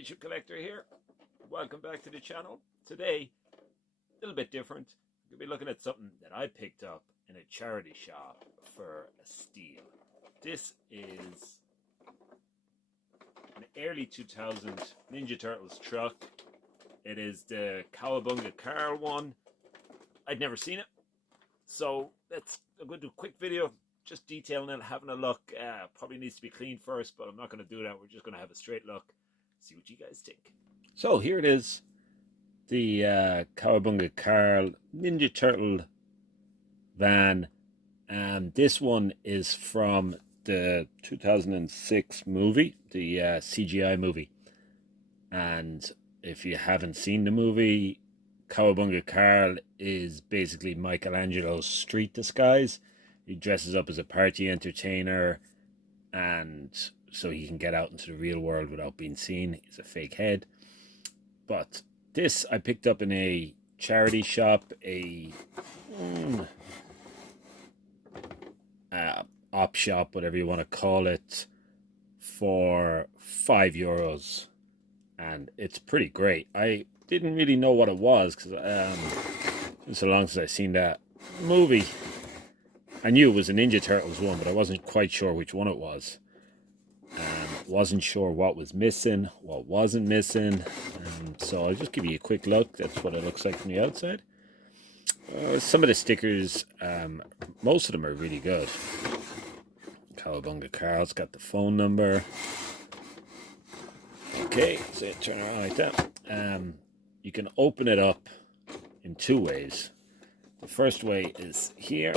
Championship Collector here. Welcome back to the channel. Today, a little bit different. We'll be looking at something that I picked up in a charity shop for a steal. This is an early 2000 Ninja Turtles truck. It is the Cowabunga Carl one. I'd never seen it. So I'm going to do a quick video just detailing it, having a look. Probably needs to be cleaned first, but I'm not going to do that. We're just going to have a straight look, see what you guys think. So here it is, the Cowabunga Carl Ninja Turtle van. This one is from the 2006 movie, the CGI movie. And if you haven't seen the movie, Cowabunga Carl is basically Michelangelo's street disguise. He dresses up as a party entertainer, and so he can get out into the real world without being seen. He's a fake head. But this I picked up in a charity shop, a op shop, whatever you want to call it, for €5, and it's pretty great. I didn't really know what it was because it's been so long since I've seen that movie. I knew it was a Ninja Turtles one, but I wasn't quite sure which one it was. Wasn't sure what was missing, what wasn't missing. So I'll just give you a quick look. That's what it looks like from the outside. Some of the stickers, most of them are really good. Cowabunga Carl's got the phone number. Okay, so turn around like that. You can open it up in two ways. The first way is here,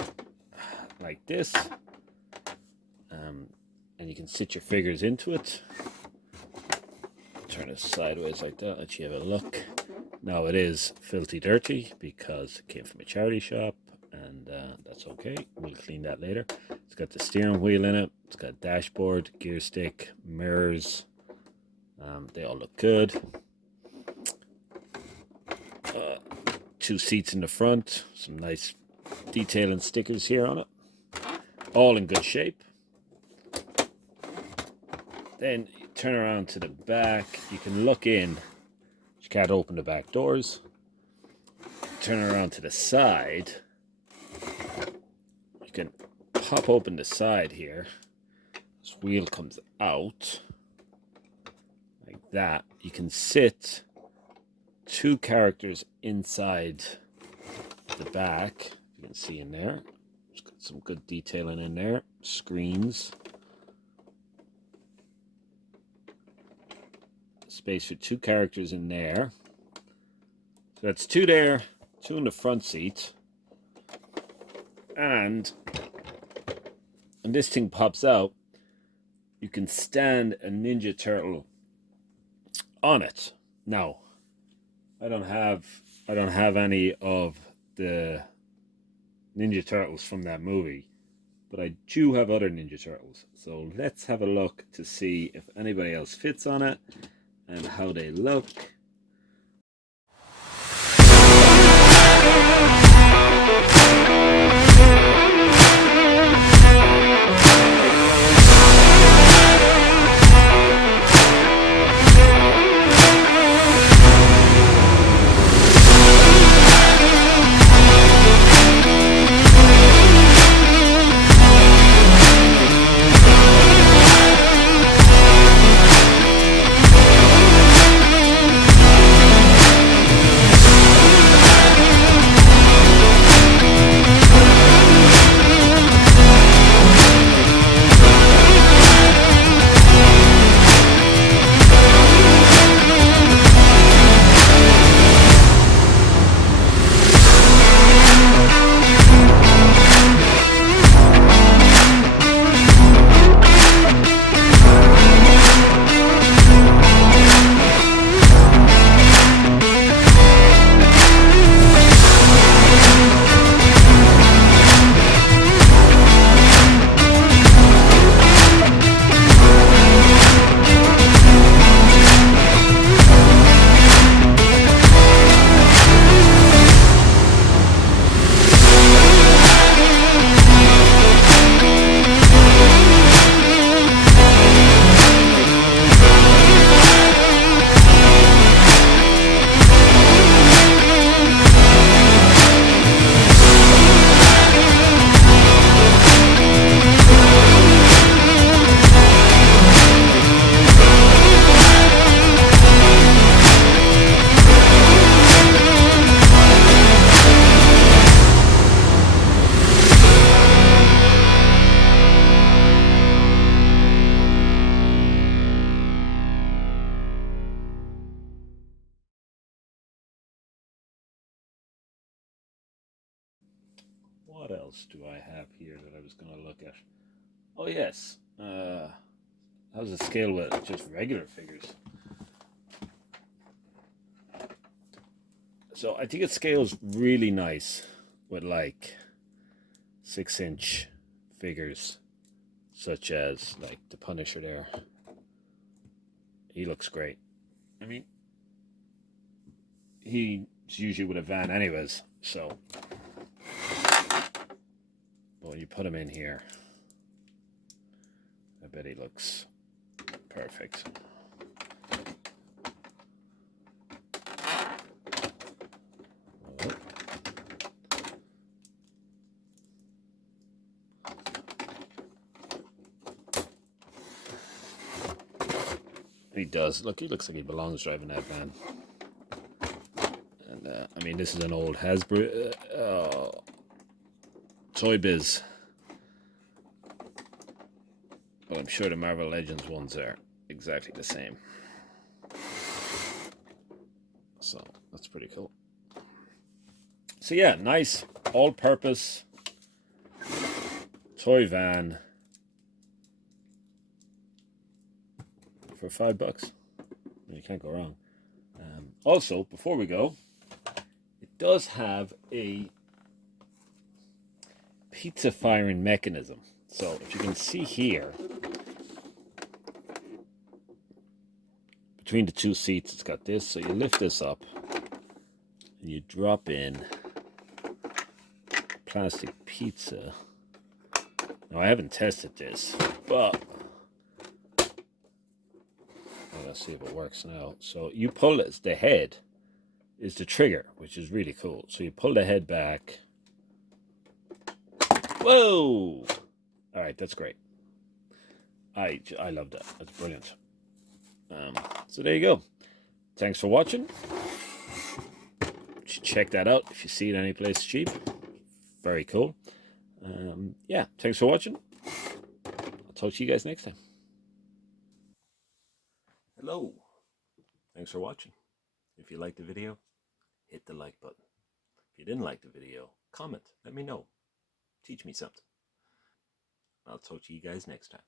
like this. And you can sit your figures into it. Turn it sideways like that, let you have a look. Now it is filthy dirty because it came from a charity shop, and that's okay. We'll clean that later. It's got the steering wheel in it. It's got dashboard, gear stick, mirrors. They all look good. Two seats in the front. Some nice detailing stickers here on it. All in good shape. Then you turn around to the back. You can look in. You can't open the back doors. Turn around to the side. You can pop open the side here. This wheel comes out like that. You can sit two characters inside the back. You can see in there. It's got some good detailing in there. Screens. Space for two characters in there. So that's two there, two in the front seat. And when this thing pops out, you can stand a Ninja Turtle on it. Now, I don't have any of the Ninja Turtles from that movie, but I do have other Ninja Turtles. So let's have a look to see if anybody else fits on it and how they look. else do I have here that I was going to look at? Oh yes, how's the scale with just regular figures? So I think it scales really nice with like 6-inch figures, such as like the Punisher there. He looks great. I mean, he's usually with a van anyways, so when you put him in here, I bet he looks perfect. He does. Look, he looks like he belongs driving that van. And I mean, this is an old Hasbro Toy Biz, but I'm sure the Marvel Legends ones are exactly the same. So that's pretty cool. So yeah, nice all-purpose toy van for $5. You can't go wrong. Also, before we go, it does have a pizza firing mechanism. So if you can see here, between the two seats, it's got this. So you lift this up and you drop in plastic pizza. Now I haven't tested this, but let's see if it works now. So you pull it, the head is the trigger, which is really cool. So you pull the head back. Whoa! All right, that's great. I love that. That's brilliant. So there you go. Thanks for watching. You should check that out if you see it anyplace cheap. Very cool. Yeah, thanks for watching. I'll talk to you guys next time. Hello. Thanks for watching. If you liked the video, hit the like button. If you didn't like the video, comment. Let me know. Teach me something. I'll talk to you guys next time.